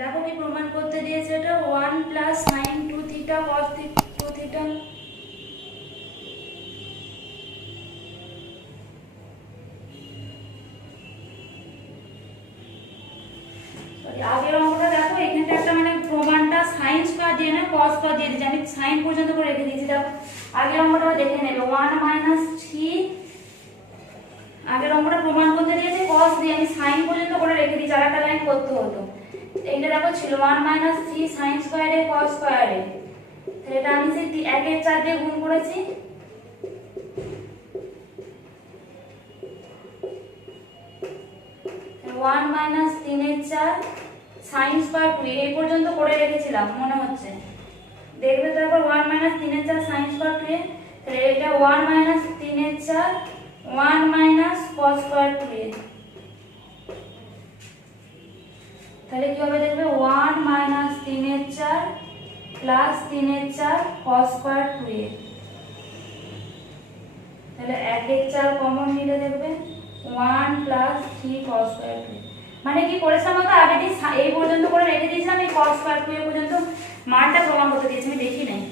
দেখো কি প্রমাণ করতে দিয়েছে, এটা 1 plus sign 2 theta cos 2 theta. আগের অঙ্কটা দেখো, এখানটা একটা মানে প্রমাণটা সাইন স্কয়ার দিয়ে না কস স্কয়ার দিয়ে দিয়েছে, আমি সাইন পর্যন্ত করে রেখে দিয়েছি। দেখো আগের অঙ্কটা দেখে নেবে, 1 মাইনাস 3, আগের অঙ্কটা প্রমাণ করতে দিয়েছে কস দিয়ে, আমি সাইন পর্যন্ত করে রেখে দিয়েছি, আর একটা লাইন করতে হতো। এইটা দেখো ছিল 1 মাইনাস 3 সাইন স্কয়ারে কস স্কয়ারে, তাহলে এটা আমি সেই 1 এর 4 দিয়ে গুণ করেছি, ওয়ান মাইনাস 3 এর 4 সাইন স্কয়ার 2, এই পর্যন্ত করে রেখেছিলাম মনে হচ্ছে, দেখবে তারপর 1 মাইনাস 3 এর 4 সাইন স্কয়ার 2, তাহলে এটা 1 মাইনাস 3 এর 4 1 মাইনাস cos স্কয়ার 2, তাহলে কি হবে দেখবে 1 মাইনাস 3 এর 4 প্লাস 3 এর 4 cos স্কয়ার 2, তাহলে 1 এর 4 কমন নিলে দেখবে 1 প্লাস 3 cos স্কয়ার 2। মানে কি করেছিলাম তো আগে দিন এই পর্যন্ত করে রেখে দিয়েছিলাম, এই cos স্কয়ার 2 এর পর্যন্ত মানটা প্রমাণ করতে দিয়েছি, আমি দেখি নাই।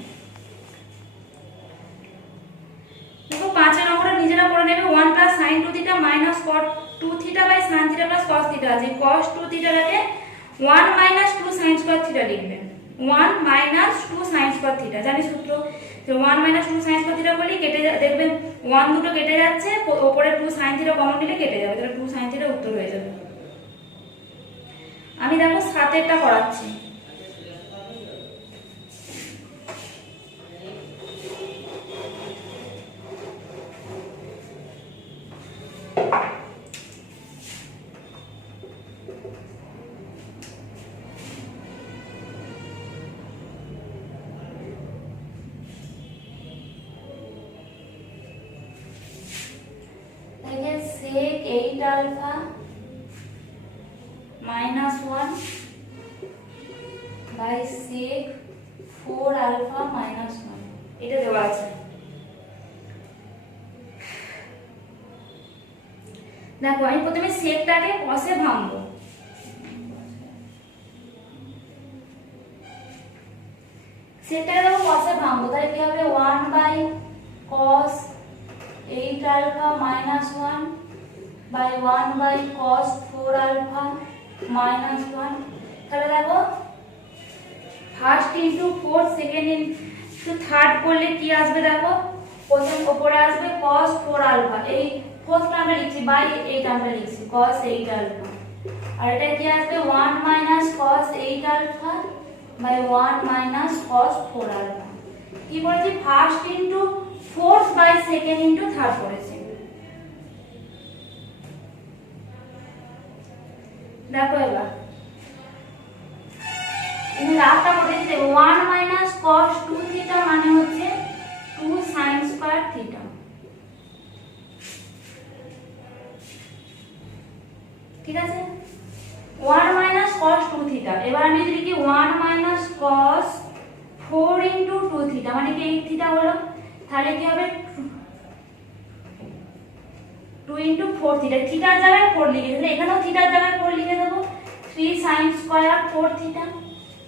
দেখো 5 এর নম্বরটা নিজেরা করে নেবে, 1 plus sin 2 theta minus cos 2 theta by sin theta plus cos theta আছে, cos 2 থিটাটাকে 1 মাইনাস 2 sin স্কয়ার থিটা লিখবেন, 1 মাইনাস 2 sin স্কয়ার থিটা জানি সূত্র, তো 1 মাইনাস 2 sin স্কয়ার থিটা বলি কেটে দেখবেন 1 দুটো কেটে যাচ্ছে, উপরে 2 sin থিটা কমন নিলে কেটে যাবে, তাহলে 2 sin থিটা উত্তর হয়ে যাবে। আমি দেখো 7 এরটা করাচ্ছি, sec 8 alpha minus 1 by sec 4 alpha minus 1, এটা দেওয়া আছে। দেখো আমি প্রথমে সেকটাকে কসে ভাঙবো, সেকটাকে দেখো কসে ভাঙবো, তাহলে কি হবে 1 by cos 8 alpha minus 1 by 1 by cos 4 alpha minus 1, তাহলে দেখো first into 4 second into third করলে কি আসবে, দেখো প্রথম উপরে আসবে cos 4 alpha, এই ফোর্থ আমরা লিখছি বাই 8 আমরা লিখছি cos 8 alpha, আর এটা কি আসবে 1 minus cos 8 alpha by 1 minus cos 4 alpha, কি করেছি first into fourth by second into third করেছি। দেখো এবার এই রাস্তা করেছে 1 মাইনাস cos 2 থিটা মানে হচ্ছে 2 sin স্কয়ার থিটা, ঠিক আছে 1 মাইনাস cos 2 থিটা। এবার আমি যদি লিখি 1 মাইনাস cos 4 ইনটু 2 থিটা মানে কি 8 থিটা হলো, তাহলে কি হবে 2 ইনটু 4 থিটা, থিটার জায়গায় 4 লিখে দিলে, এখানেও থিটার জায়গায় 4 লিখে দেবো, 3 sin স্কয়ার 4 থিটা,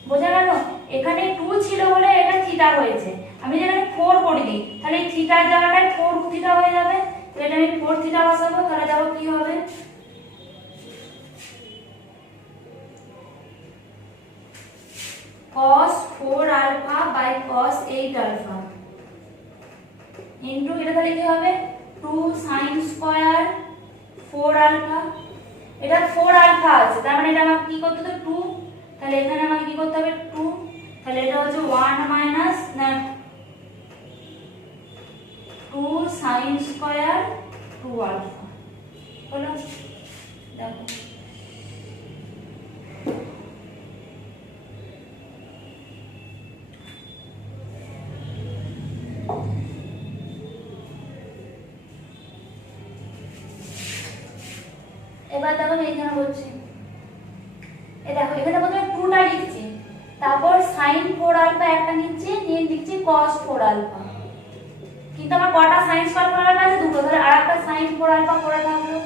বোঝা গেল? এখানে 2 ছিল বলে এটা থিটা হয়েছে, আমি যদি এখানে 4 করে দিই তাহলে এই থিটার জায়গাটায় 4 থিটা হয়ে যাবে, তো এটা আমি 4 থিটা বসাবো, তাহলে দেখো কি হবে cos 4 alpha by cos 8 alpha into এটা, তাহলে কি হবে 2 sin স্কয়ার 4 alpha, এটা 4 alpha আছে, তার মানে এটা আমাকে কি করতে হবে 2, তাহলে এখানে আমাকে কি করতে হবে 2, তাহলে এটা হচ্ছে 1 মাইনাস 2 sin স্কয়ার 2 alpha হলো। দেখো এবার দেখো আমি এখানে বলছি, এই দেখো এখানে প্রথমে 2টা লিখছি, তারপর sin 4 alpha একটা নিচ্ছি, নিয়ে লিখছি cos 4 alpha, কিন্তু আমার কটা sin স্কয়ার 4 alpha আছে দুটো, তাহলে আরেকটা sin 4 alpha পড়ে থাকলো,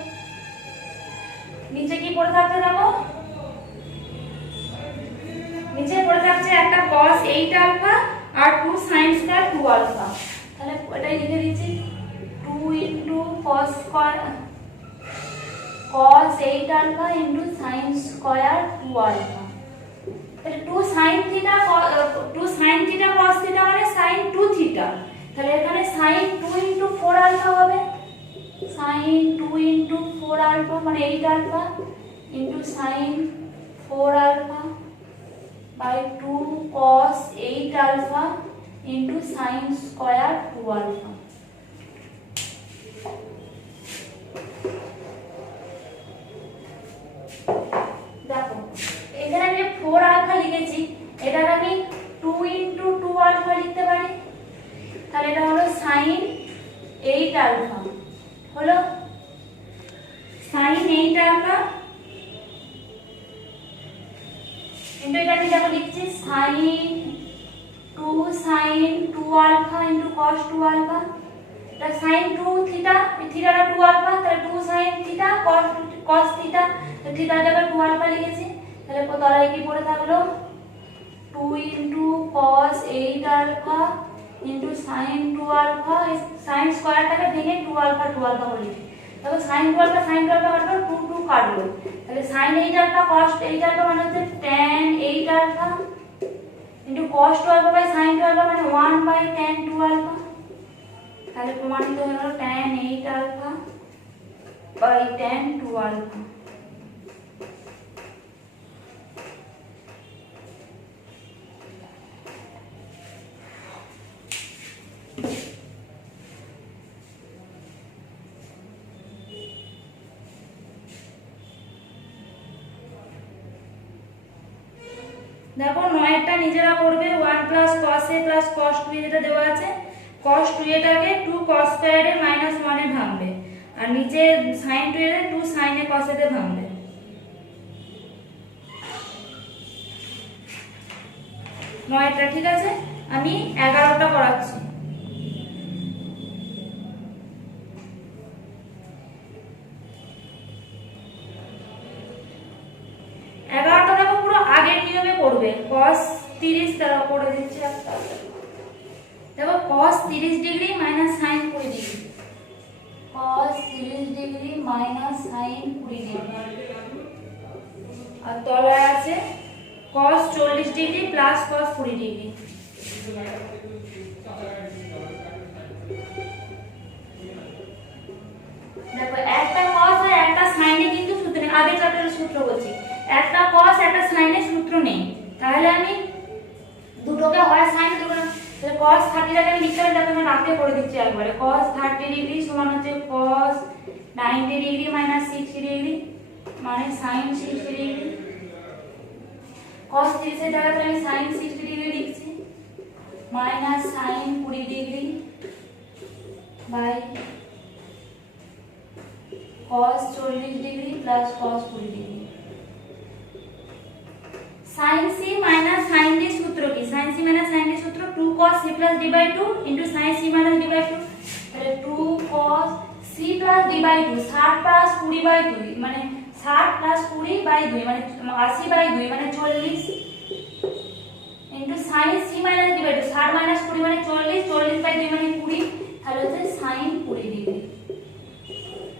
নিচে কি পড়ে থাকতে দেখো নিচে পড়ে থাকছে একটা cos 8 আলফা আর 2 sin স্কয়ার 2 আলফা। তাহলে এটাই লিখে দিচ্ছি 2 cos 8 alpha sin square 2 alpha. তাহলে 2 sin থিটা cos থিটা মানে sin 2 থিটা। তাহলে এখানে sin 2 4 আলফা হবে, sin 2 4 আলফা মানে 8 alpha sin 4 alpha by 2 cos 8 alpha sin square 2 alpha. দেখো এখানে আমি 4 আলফা লিখেছি, এটা আমি 2 2 আলফা লিখতে পারি। তাহলে এটা হলো sin 8 আলফা, হলো sin 8 আলফা কিন্তু এটা আমি দেখো লিখছি sin 2 আলফা cos 2 আলফা। এটা sin 2 থিটা, থিটাটা 2 আলফা, তাহলে 2 sin থিটা cos থিটা, তো থিটার জায়গায় 2 আলফা লিখেছি। তাহলে তলায় কি পড়ে থাকলো 2 cos 8 alpha sin 2 alpha, sin স্কয়ারটাকে ভেঙে 2 আলফা করে লিখি। তাহলে sin 2 আলফা কাটলো 2 2 কাটলো। তাহলে sin 8 আলফা cos 8 আলফা মানে হচ্ছে tan 8 alpha cos 2 alpha sin 2 alpha মানে 1/tan 2 আলফা। তাহলে প্রমাণিত হয়ে গেল tan 8 আলফা tan 2 আলফা। দেখো 9টা নিজেরা করবে, 1 cos a cos 2a যেটা দেওয়া আছে, cos 2a টাকে 2 cos স্কয়ার এ -1 এ ভাঙবে আর নিচে sin 2a এর 2 sin a cos a তে ভাঙবে। 9টা ঠিক আছে, আমি 11টা করাচ্ছি। করবে cos 30 দ্বারা করে দিচ্ছি একটা। দেখো cos 30 degree sin 20 degree, cos 30 degree sin 20 degree আর তলায় আছে cos 40 ডিগ্রি cos 20 ডিগ্রি। দেখো একটা cos আর একটা sin এ কিন্তু সূত্র নেই, আগে চ্যাপ্টারের সূত্র বলছি, একটা cos একটা sin এর সূত্র নেই। তাহলে আমি দুটোকে হয় sin দুটো, তাহলে cos 30 টাকে আমি লিখতে পারি, তাহলে আমি রাখতে করে দিচ্ছি একবারে cos 30 ডিগ্রি সমান হচ্ছে cos 90 ডিগ্রি -60 ডিগ্রি মানে sin 60 ডিগ্রি। cos 30 এর জায়গাতে আমি sin 60 ডিগ্রি লিখছি sin 20 degree by cos 40 degree cos 20 degree. sin c sin d সূত্র কি? sin c sin d সূত্র 2 cos c plus d by 2 into sin c minus d by 2। তাহলে 2 cos c plus d by 2 60 plus 20 by 2 মানে 60 plus 20 by 2 মানে 80 by 2 মানে 40 into sin c minus d by 2 60 minus 20 মানে 40 40 by 2 মানে 20, তাহলে হচ্ছে sin 20 degree.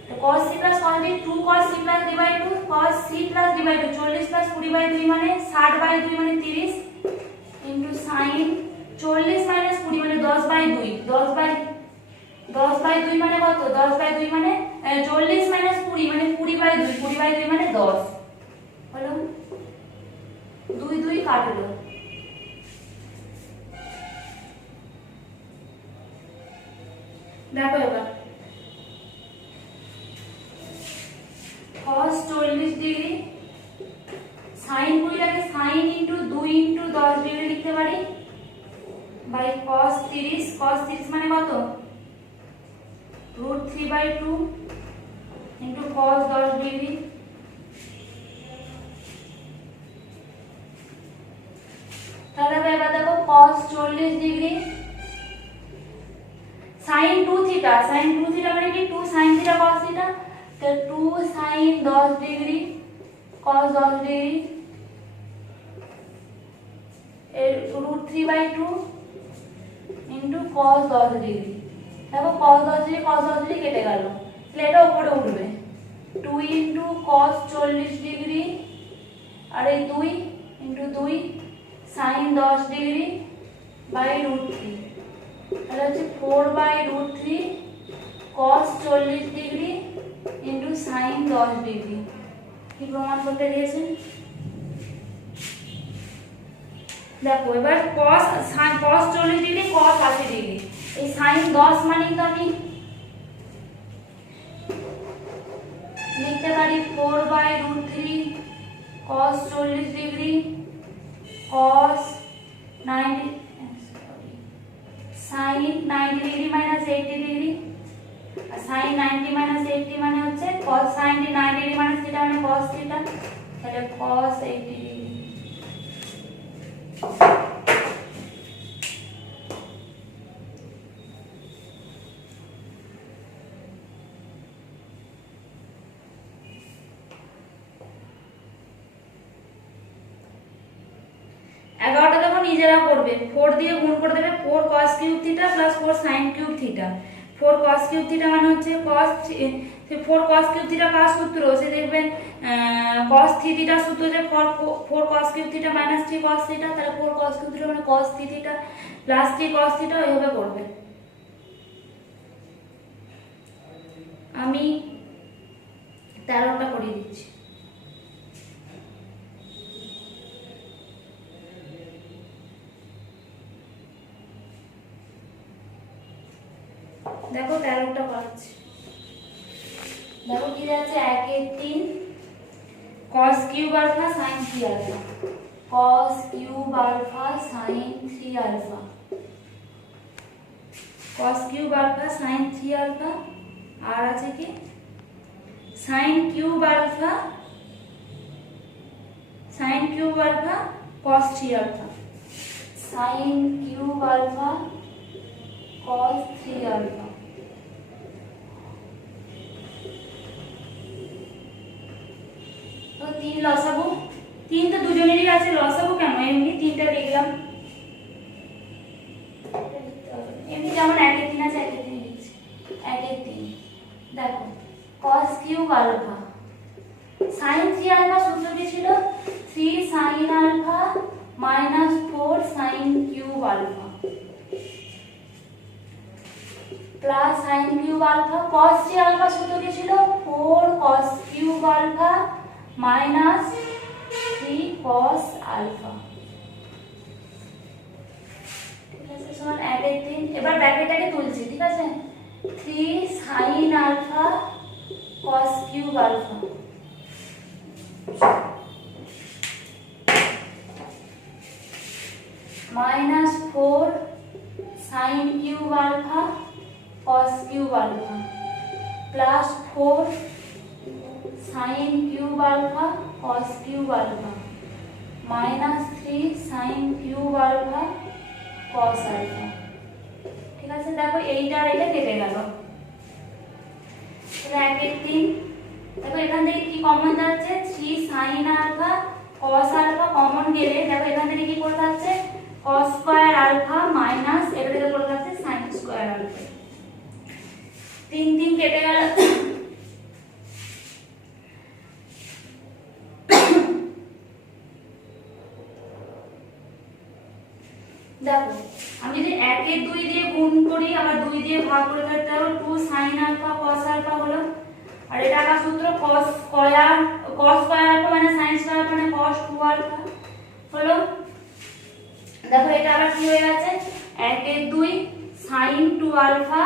তো cos c plus cos d 2 cos c plus d by 2 cos c plus d by 2 40 plus 20 by 2 মানে 60 by 2 মানে 30 into sin 40 minus 20 মানে 10 by 2 10 by 2 মানে কত? 10 by 2 মানে 40 minus 20 মানে 20 by 2 20 by 2 মানে 10 হলো 2 2 কাটলো। দেখো এবার cos 40 ডিগ্রি sin 20 টাকে sin into 2 into 10 ডিগ্রি লিখতে পারি বাই cos 30 মানে কত? √3/2 into cos 10 ডিগ্রি। তাহলে এবার দেখো cos 40 ডিগ্রি sin 2 থিটা মানে কি 2 sin থিটা cos থিটা, তো 2 sin 10 degree cos 10 degree √3/2 into cos 10 degree. দেখো cos 10 ডিগ্রি কেটে গেল, তাহলে এটা উপরে উঠবে 2 ইন্টু cos 40 ডিগ্রি আর এই 2 ইন্টু 2 sin 10 ডিগ্রি বাই √3, তাহলে হচ্ছে 4/√3 cos 40 degree into sin 10 degree. কি প্রমাণ করতে দিয়েছেন? দেখো এবার cos 40 ডিগ্রি cos 80 ডিগ্রি, এই sin 10 মানে তো আমি লিখতে পারি 4/√3 cos 40 degree cos 90 sin 90 degree minus 80 degree, আর sin 90 মাইনাস 80 মানে হচ্ছে cos sin 90 degree minus theta মানে cos থিটা, তাহলে cos 80 ডিগ্রি। এগারোটা দেখো নিজেরা করবে, 4 দিয়ে গুণ করে দেবে 4 cos cube theta plus 4 sin cube theta. 4 cos cube theta মানে হচ্ছে cos 4 cos কিউব থিটা কার সূত্র, সে দেখবেন cos থিটা সূত্র যে 4 cos cube theta minus 3 cos theta, তাহলে 4 cos কিউব থিটা মানে cos theta plus 3 cos theta, এইভাবে করবে। আমি 13টা করিয়ে দিচ্ছি। দেখো 13টা পাচ্ছি, দেখো কি যাচ্ছে 1 এর 3 cos cube alpha sin 3 alpha, cos cube alpha sin 3 alpha, cos cube alpha sin 3 alpha, আর আছে কি sin cube alpha cos 3 alpha, sin cube alpha cos 3 alpha. তো 3 লসাগু, 3 তো দুজনেরই আছে, লসাগু কেন, এমনি 3টা লিখলাম, এমনি যেমন 1 এর 3 আছে 1 এর 3 লিখছি। 1 এর 3 দেখো cos cube alpha sin 3 alpha সূত্র কি ছিল, 3 sin alpha minus 4 sin cube alpha plus sin cube alpha, cos 3 alpha সূত্র কি ছিল, 4 cos cube alpha minus 3 cos alpha, ঠিক আছে, সমান 1 এর 3। এবার ব্র্যাকেটটাকে তুলছি, ঠিক আছে, 3 sin alpha cos cube alpha minus 4 sin cube alpha cos cube alpha plus 4 sin cube alpha cos cube alpha minus 3 sin cube alpha cos alpha, ঠিক আছে। দেখো এইটা আর এটা কেটে গেল, তাহলে 1 এর 3, দেখো এখান থেকে কি কমন যাচ্ছে, 3 sin alpha cos alpha common গেলে দেখো এখান থেকে কি পড়ে যাচ্ছে, cos স্কয়ার আলফা মাইনাস এটা থেকে পড়ে যাচ্ছে sin স্কয়ার আলফা। 3 3 কেটে গেল, দেখো আমি যদি 1 এর 2 দিয়ে গুণ করি আবার 2 দিয়ে ভাগ করে দিই, তাহলে 2 sin আলফা cos আলফা হলো, আর এটা একটা সূত্র cos স্কয়ার আলফা মানে sin স্কয়ার আলফা মানে cos 2 আলফা হলো। দেখো এটা আবার কি হয়ে গেছে, 1 এর 2 sin 2 আলফা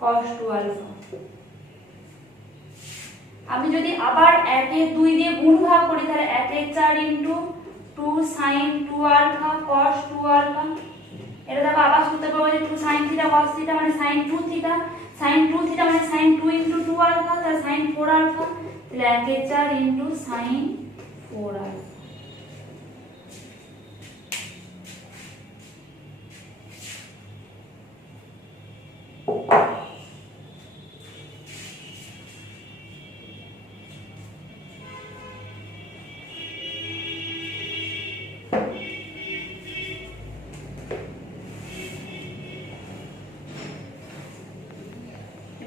cos 2 আলফা। আমি যদি আবার 1 এর 2 দিয়ে গুণ ভাগ করি, তাহলে 1 এর 4 into 2 sin 2 alpha cos 2 alpha, এটা দেখো আবার সূত্র পাবো যে 2 sin থিটা cos থিটা মানে sin 2 থিটা, sin 2 থিটা মানে sin 2 ইনটু 2 আলফা, তাহলে sin 4 আলফা, তাহলে 1 এর 4 ইনটু sin 4 আলফা।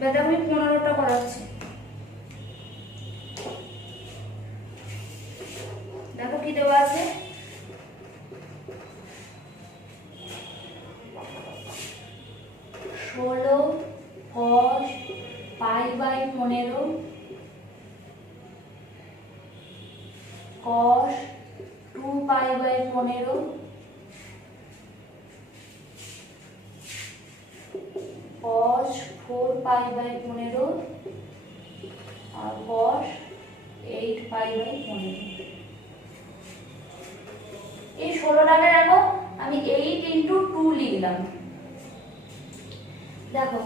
এবার দেখো আমি 15টা করাচ্ছি। দেখো কি দেওয়া আছে, 16 cos π/15 cos 2π/15 cos 4π/15 আর cos 8π/15। এই 16টাকে দেখো আমি 8 × 2 লিখলাম। দেখো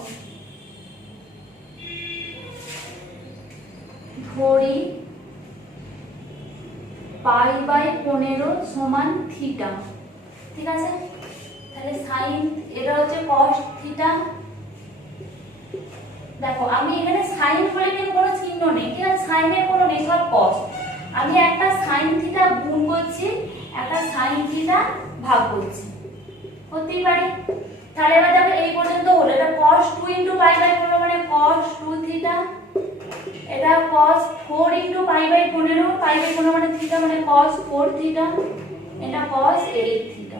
ধরি π/15 সমান থিটা, ঠিক আছে? তাহলে সাইন, এটা হচ্ছে cos থিটা। দেখো আমি এখানে সাইন বলে নিয়ে কোনো চিহ্ন নেই, ঠিক আছে? সাইনের কোনো নেই, সব cos। আমি একটা সাইন থিটা গুণ করছি, একটা সাইন থিটা ভাগ করছি, হতেই পারে। তাহলে এবার দেখো এই পর্যন্ত হলো, এটা cos 2 × π/15 মানে cos 2 থিটা, এটা cos 4 × π/15 π/15 মানে থিটা মানে cos 4 থিটা, এটা cos 8 থিটা।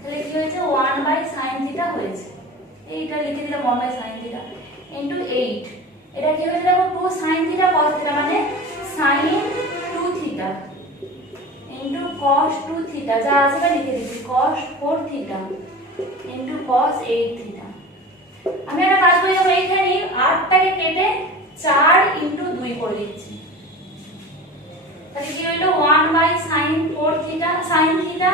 তাহলে কি হয়েছে, 1/sin থিটা হয়েছে। এইটা লিখে দিলাম 1/sin থিটা ইনটু 8। এটা কি হয়েছে দেখো 2sin থিটা cos থিটা মানে sin 2 theta into cos 2 theta, যা আছে তা লিখে দিচ্ছি cos 4 theta into cos 8 theta. আমি একটা কাজ করি, আমরা এখানে 8টাকে কেটে 4 × 2 করে দিচ্ছি। তাহলে কি হলো 1/sin 4 theta sin theta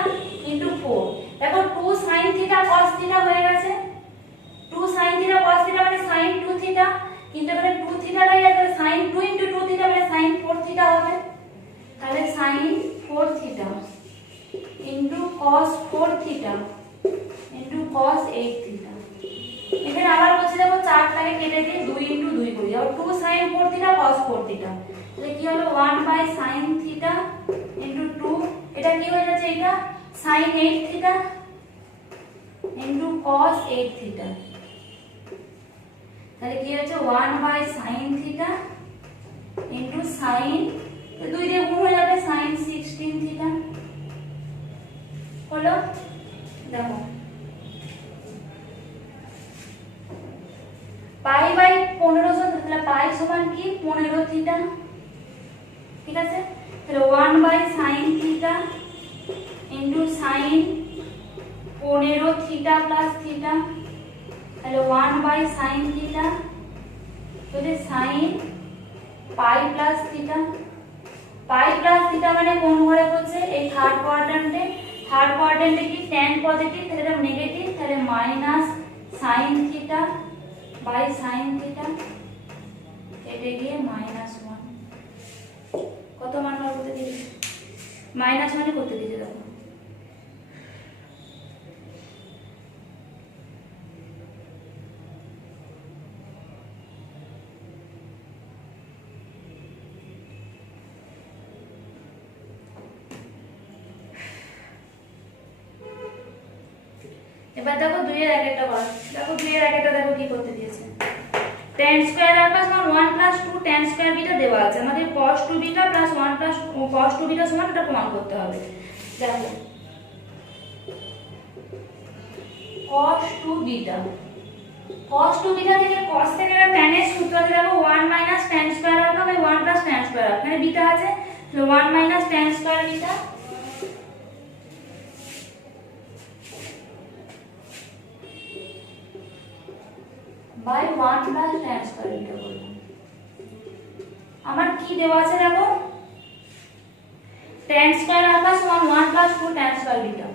into 4। দেখো 2sin থিটা cos থিটা হয়ে গেছে, 2sin থিটা cos থিটা মানে sin 2 থিটা, কিন্তু এখানে 2 থিটাটাই আছে, sin 2 × 2 থিটা মানে sin 4 থিটা হবে। তাহলে sin 4 theta into cos 4 theta into cos 8 theta. এখানে আবার বলছি দেখো 4টাকে কেটে দিয়ে 2 × 2 করি, আর 2sin 4 থিটা cos 4 থিটা। তাহলে কি হলো 1/sin থিটা ইনটু 2, এটা কি হয়ে যাচ্ছে, এটা sin 8 theta into cos 8 theta. তাহলে কি হচ্ছে 1/sin থিটা ইনটু sin, 2 দিয়ে গুণ হয়ে যাবে sin 16 থিটা হলো। দেখো π/15 তাহলে পাই সমান কি 15 থিটা, ঠিক আছে? তাহলে 1/sin theta into sin 15 theta plus theta, তাহলে 1/sin থিটা তাহলে sin পাই প্লাস থিটা। পাই প্লাস থিটা মানে কোন ঘরে পড়ছে, এই থার্ড কোয়াড্র্যান্টে। থার্ড কোয়াড্র্যান্টে কি tan পজিটিভ, তাহলে এটা নেগেটিভ, তাহলে minus sin theta by sin theta, কেটে গিয়ে -1। কত মান বার করতে দিয়েছে, -1 করতে দিয়েছে। দেখো এবার দেখো 2 এর আগেরটা কর। দেখো 2 এর আগেরটা দেখো কি করতে দিয়েছে, tan স্কয়ার আলফা সমান 1 + 2 tan স্কয়ার বিটা দেওয়া আছে, আমাদের cos 2 beta plus 1 plus cos 2 beta সমান, এটা প্রমাণ করতে হবে। দেখো cos 2 বিটা, cos 2 বিটা থেকে cos থেকে এটা tan এর সূত্র আছে, দেখো 1 - tan square alpha by 1 + tan square alpha, এখানে বিটা আছে, তাহলে 1 - tan square beta by 1 + tan square beta বললাম। আমার কি দেওয়া আছে দেখো, tan স্কয়ার আলফা সমান 1 + 2 tan square beta,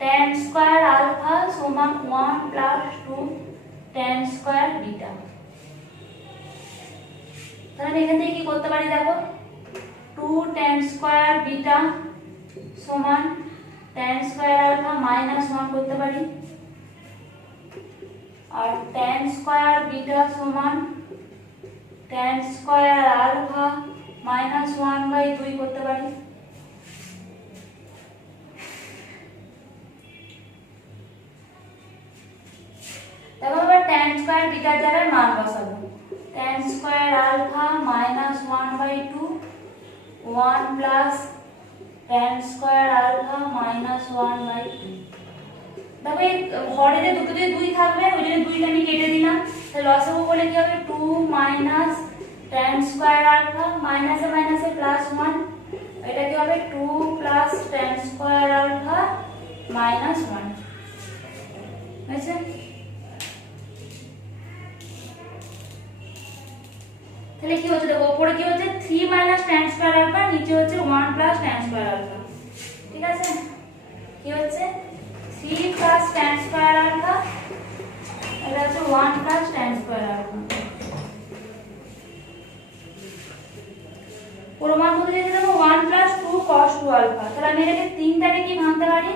tan square alpha সমান 1 + 2 tan স্কয়ার বিটা। তাহলে এখান থেকে কি করতে পারি দেখো, 2 tan স্কয়ার বিটা সমান tan স্কয়ার আলফা -1 করতে পারি, আর tan স্কয়ার বিটা সমান tan স্কয়ার আলফা -1/2 করতে পারি। দেখো এবার tan স্কয়ার বিটার জায়গায় মান বসাবো tan square alpha minus 1/2 1 plus tan square alpha minus 1/2। তবে হরে যে দুটোতে 2 থাকবে ওই জন্য 2টা আমি কেটে দিলাম, তাহলে লসাগু বলে কি হবে 2 মাইনাস tan স্কয়ার আলফা মাইনাসে মাইনাসে প্লাস 1, এটা কি হবে 2 plus tan square alpha minus 1। বুঝছেন? তাহলে কি হচ্ছে দেখো উপরে কি হচ্ছে 3 মাইনাস tan স্কয়ার আলফা, নিচে হচ্ছে 1 প্লাস tan স্কয়ার আলফা। ঠিক আছে, কি হচ্ছে 3 প্লাস tan স্কয়ার আলফা, এটা হচ্ছে 1 প্লাস tan স্কয়ার আলফা। প্রমাণ করতে যদি দেখো 1 প্লাস 2 cos 2 আলফা, তাহলে আমি এটাকে তিনটাকে কি ভাঙতে পারি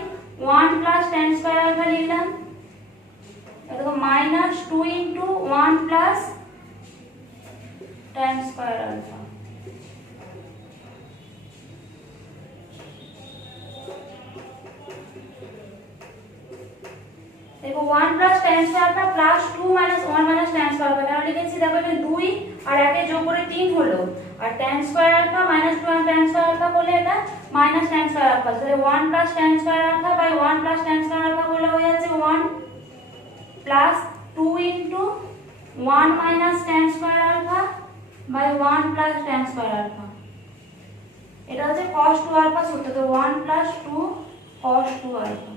1 প্লাস tan স্কয়ার আলফা লিখলাম, দেখো minus 2 into 1 plus tan square alpha. দেখো 1 plus tan square alpha plus 2 minus 1 minus tan square alpha, তাহলে লিখেছি দেখো এখানে 2 আর 1 এর যোগ করে 3 হলো, আর tan স্কয়ার আলফা মাইনাস 2 আর tan স্কয়ার আলফা করলে এটা মাইনাস tan স্কয়ার আলফা, তাহলে 1 plus tan square alpha by 1 plus tan square alpha করলে হয়ে যাচ্ছে 1 plus 2 into 1 minus tan square alpha by 1 plus tan square alpha. এটা হচ্ছে cos 2 alpha সূত্র, তো 1 প্লাস 2 cos 2 আলফা।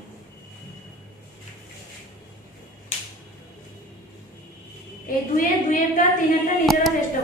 এই 2 এর 3 এরটা নিজেরা চেষ্টা